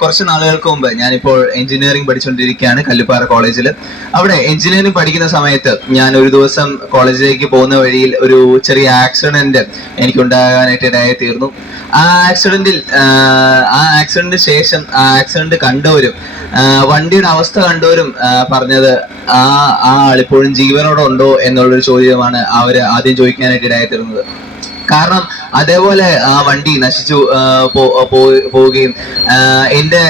കുറച്ച് നാളുകൾക്ക് മുമ്പ് ഞാനിപ്പോൾ എഞ്ചിനീയറിംഗ് പഠിച്ചുകൊണ്ടിരിക്കുകയാണ് കല്ലുപ്പാറ കോളേജിൽ. അവിടെ എഞ്ചിനീയറിംഗ് പഠിക്കുന്ന സമയത്ത് ഞാൻ ഒരു ദിവസം കോളേജിലേക്ക് പോകുന്ന വഴിയിൽ ഒരു ചെറിയ ആക്സിഡന്റ് എനിക്കുണ്ടാകാനായിട്ട് ഇടയായി തീർന്നു. ആ ആക്സിഡന്റിന് ശേഷം ആ ആക്സിഡന്റ് കണ്ടവരും വണ്ടിയുടെ അവസ്ഥ കണ്ടവരും പറഞ്ഞത് ആ ആളിപ്പോഴും ജീവനോടെ ഉണ്ടോ എന്നുള്ളൊരു ചോദ്യമാണ് അവര് ആദ്യം ചോദിക്കാനായിട്ട് ഇടയായി തീർന്നത്. കാരണം അതേപോലെ ആ വണ്ടി നശിച്ചു പോവുകയും എന്റെ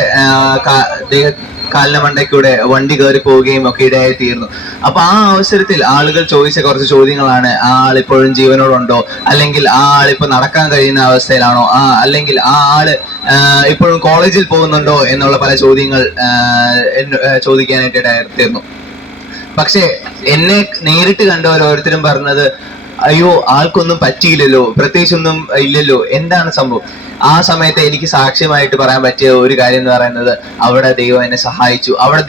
കാലിന്റെ മണ്ടയ്ക്കൂടെ വണ്ടി കയറി പോവുകയും ഒക്കെ ഇടയായി തീർന്നു. അപ്പൊ ആ അവസരത്തിൽ ആളുകൾ ചോദിച്ച കുറച്ച് ചോദ്യങ്ങളാണ്: ആ ആളിപ്പോഴും ജീവനോടുണ്ടോ, അല്ലെങ്കിൽ ആ ആളിപ്പോ നടക്കാൻ കഴിയുന്ന അവസ്ഥയിലാണോ, അല്ലെങ്കിൽ ആ ആള് ഇപ്പോഴും കോളേജിൽ പോകുന്നുണ്ടോ എന്നുള്ള പല ചോദ്യങ്ങൾ ചോദിക്കാനായിട്ട് ഇടയായി തീർന്നു. പക്ഷെ എന്നെ നേരിട്ട് കണ്ടവർ ഓരോരുത്തരും പറഞ്ഞത്, അയ്യോ ആൾക്കൊന്നും പറ്റിയില്ലല്ലോ, പ്രത്യേകിച്ചൊന്നും ഇല്ലല്ലോ, എന്താണ് സംഭവം? ആ സമയത്ത് എനിക്ക് സാക്ഷ്യമായിട്ട് പറയാൻ പറ്റിയ ഒരു കാര്യം എന്ന് പറയുന്നത്, അവിടെ ദൈവം എന്നെ സഹായിച്ചു, അവിടെ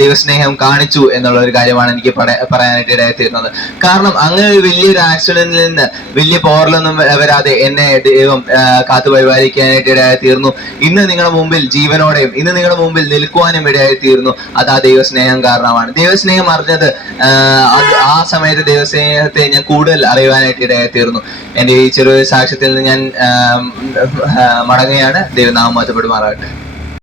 ദൈവസ്നേഹം കാണിച്ചു എന്നുള്ള ഒരു കാര്യമാണ് എനിക്ക് പറയാനായിട്ട് ഇടയായിത്തീരുന്നത്. കാരണം അങ്ങനെ ഒരു വലിയൊരു ആക്സിഡന്റിൽ നിന്ന് വലിയ പോറലൊന്നും വരാതെ എന്നെ ദൈവം കാത്തു പരിപാലിക്കാനായിട്ട് ഇടയായിത്തീർന്നു. ഇന്ന് നിങ്ങളുടെ മുമ്പിൽ ജീവനോടെയും ഇന്ന് നിങ്ങളുടെ മുമ്പിൽ നിൽക്കുവാനും ഇടയായിത്തീർന്നു. അത് ആ ദൈവസ്നേഹം കാരണമാണ്. ദൈവസ്നേഹം അറിഞ്ഞത് ആ സമയത്ത് ദൈവസ്നേഹത്തെ ഞാൻ കൂടുതൽ അറിയുവാനായിട്ട് ഇടയായിത്തീർന്നു. എൻ്റെ ഈ ചെറിയ സാക്ഷ്യത്തിൽ നിന്ന് ഞാൻ മടങ്ങുകയാണ്. ദൈവനാമം മഹത്വപ്പെടുമാറാകട്ടെ.